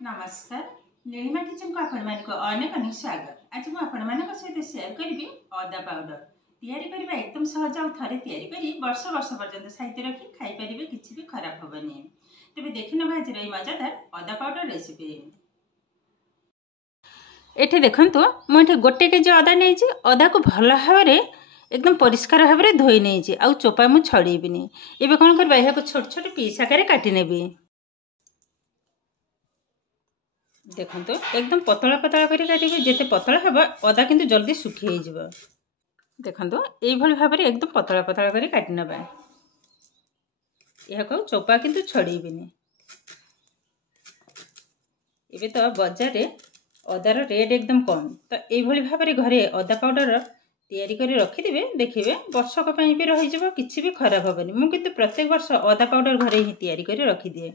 नमस्कार नीलिमा किचन को अनेक अनेक स्वागत। आज मुझे सहित शेयर करी अदा पाउडर तैयारी करबा एकदम सहज और थे तैयारी करी वर्ष वर्ष पर्यंत साहित्य रखी खाई पारे किसी भी खराब हेनी। तेज देखने आज मजादार अदा पाउडर रेसिपी। ये देखु मुझे गोटे केजी अदा नहीं अदा को भल भाव एकदम परिष्कार भाव में धोई नहीं आउ चोपा मुझे छड़ेबी। एवं कौन करवा यह छोट छोट पीस आकार काटी नेबी। देखो एकदम पतला पतला कर काटिबे। जिते पतला हम अदा किंतु जल्दी सुखी हो। देखो ये भाव में एकदम पतला पतला कर काटी नबा। यह चोपा किंतु छड़ेबी। एबे तो बाजार रे अदार रेट एकदम कम, तो ये भाव में घरे अदा पाउडर तैयारी कर रखिदे। देखिए वर्षक भी रही किसी भी खराब हेनी। मुझे प्रत्येक वर्ष अदा पाउडर घरे ही तैयारी कर रखिदे।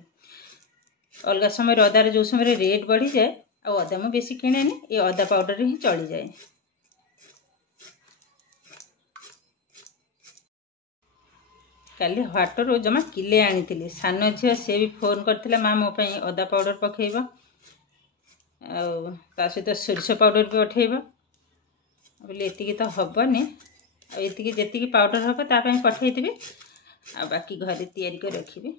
अलग समय अदार जो समय रेट बढ़ी जाए आ अदा मुझे बेसी किणे ये अदा पाउडर ही चली जाए। काली हाटर जमा किले आनी सान झील सी भी फोन करथिला माँ मो अदा पाउडर पकेब आ सहित सोरिष पाउडर भी पठेब बोले एतिकी तो हेनी आती जी पाउडर हम ताप पठेदेवी आ बाकी घरे तैयारी कर रखी।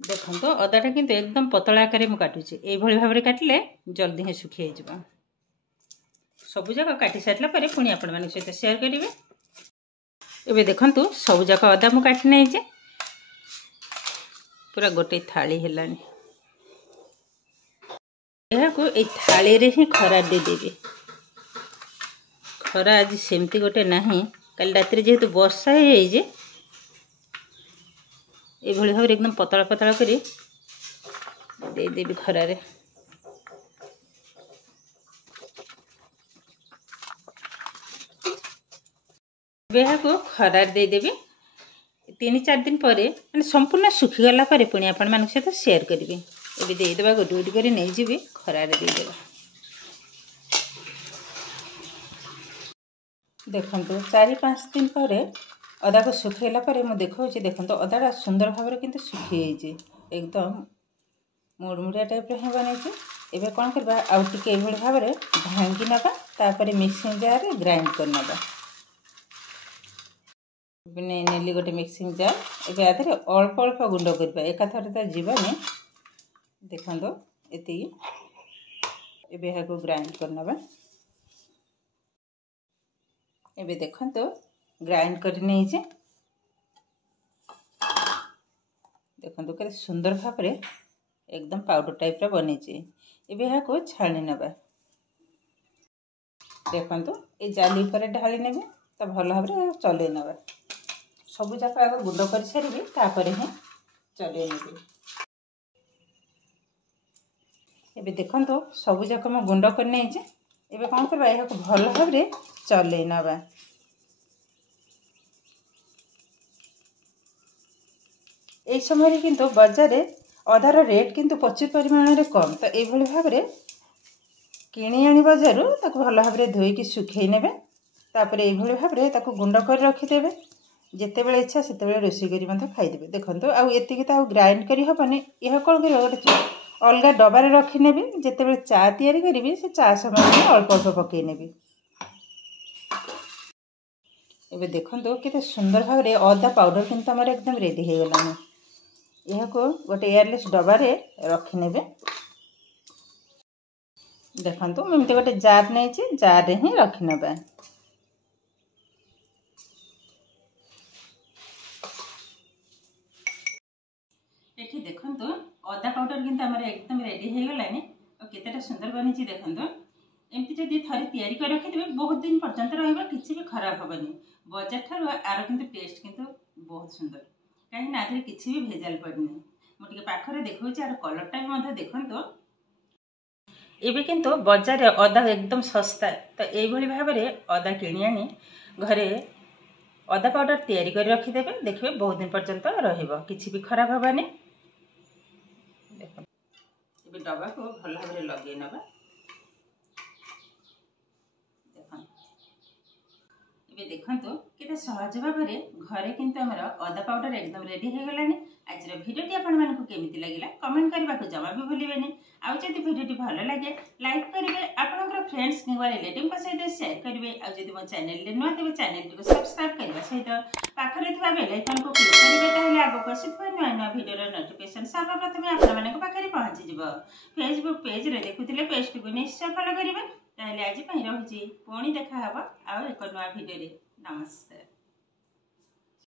देखो अदाटा किंतु एकदम पतला आकार मुझे काटुचे ये भाव में काटिले जल्दी ही सुखी हो। सबुजाक काटी सारा पर पुणी आपण सहित शेयर करेंगे। एबे देखंतु सबुजाक अदा मु काटी नहीं पूरा गोटे थाली हेलानी। यह को ए थाली रे ही खरा दे देबे। खरा आज सेमती गोटे नाही कल रात जेहेतु वर्षा है ये भाव में एकदम पतला पतला करी देदेवी खरारे। यह को खरार देदेवी 3-4 दिन पर मैंने संपूर्ण सुखीगला पुणी आपण सहित शेयर करी। ये देदेबा गोटे गोटे कर नहीं जी खरार देदेबा। देखो 4-5 दिन पर अदा को सुखैला मुझे देखा देखो अदाटा सुंदर भाव में किंतु सुखी एकदम मुड़मुड़िया टाइप रे बनी। एबे कौन करबा आउ टिके एभଳି भाव में भांगी नबा तापर मिक्सिंग जार ग्राइंड कर नबा। नेली गोटे मिक्सिंग जार एबे आधे अल्प अल्प गुंड करबा एका थरे तो जीवानी। देखो एति एबे हा को ग्राइंड कर नबा। एबे देखो ग्राइंड कर नहीं देखो के सुंदर भाव में एकदम पाउडर टाइप रा बनी। एबे यहाँ को छाणी नबा। देखो ये जाली पर ढाली नेबे तो भल भाव में चले नबा। सबू जाक आग गुंड कर सारी तापर ही चले नेबे। एबे देखो सबू जाक मैं गुंड कर नहीं एबे कौन करबा यहाँ को भल भाव में चले नबा। ए समय किंतु बाजार अदार रेट किंतु प्रचुर परिमाण में कम, तो ये भाव में किणी आनी बाजार भल भाव में धोईकी सुखई ने तापर ये भाव में गुंड कर रखिदे। जिते बड़े इच्छा से रोषे कर खाईदे। देखो आउ एति तो ग्राइंड करी हेनी। यह कौन कर गोटे अलग डबार रखी ने जिते चा तैयारी करी से चा समय अल्प अल्प पकई ने। एबे देखो केते सुंदर भाव में अदा पाउडर किंतु हमर एकदम रेडी हो गलानी। यह को गोटे एयरलेस डबारे रखी ने। देखो मुझे गोटे जार नहीं जार रे ही रखी नबा। ये देखो अदा पाउडर किंतु हमर एकदम रेडी हो गलानी और केतेटा सुंदर बनी। देखो एमती जदि थरे तैयारी कर रखिदेबे बहुत दिन पर्यंत रहिबा किसी भी खराब हेनी। बाजार ठार आर किंतु टेस्ट किंतु बहुत सुंदर कहीं ना आधे किसी भी भेजाल पड़नी। मुझे पाखरे देखा आर कलरटा भी देखो। एबे किंतु बाजार अदा एकदम सस्ता, तो यही भाव में अदा किणी आनी घरे अदा पाउडर तैयारी कर रखिदेबे। देखिए बहुत दिन पर्यंत रहिबो किसी भी खराब हेबानी। देखो ये डबा को भल भाव में लगे नबा। देखो केते सहज भाव में घरे किंतु हमर अदा पाउडर एकदम रेडी हो गलानी। आज भिडियोटी आपको केमिति लगिला कमेंट करने को जमा भी भूलिबेनी। आउ जदि भिडियोटी भल लगे लाइक करेंगे, आपनकर फ्रेंड्स किंवा रिलेटिव सहित शेयर करेंगे। आउ जदि मो चैनल रे नुआ तेबे चैनल को सब्सक्राइब करबा सहित पाखरे थिबा बेल आइकन को क्लिक करिवे, ताहेले आगो आसीथबा नुआ नुआ भिडियो नोटिफिकेशन सर्वप्रथम आपन मानक पाखरे पहुंची जिवो। फेसबुक पेज रे देखुथिले पेज को निश्चय फॉलो करिवे। ताहेले आज पई रहूची पुणी देखा हबो आउ एक नुआ भिडियो रे। नमस्कार।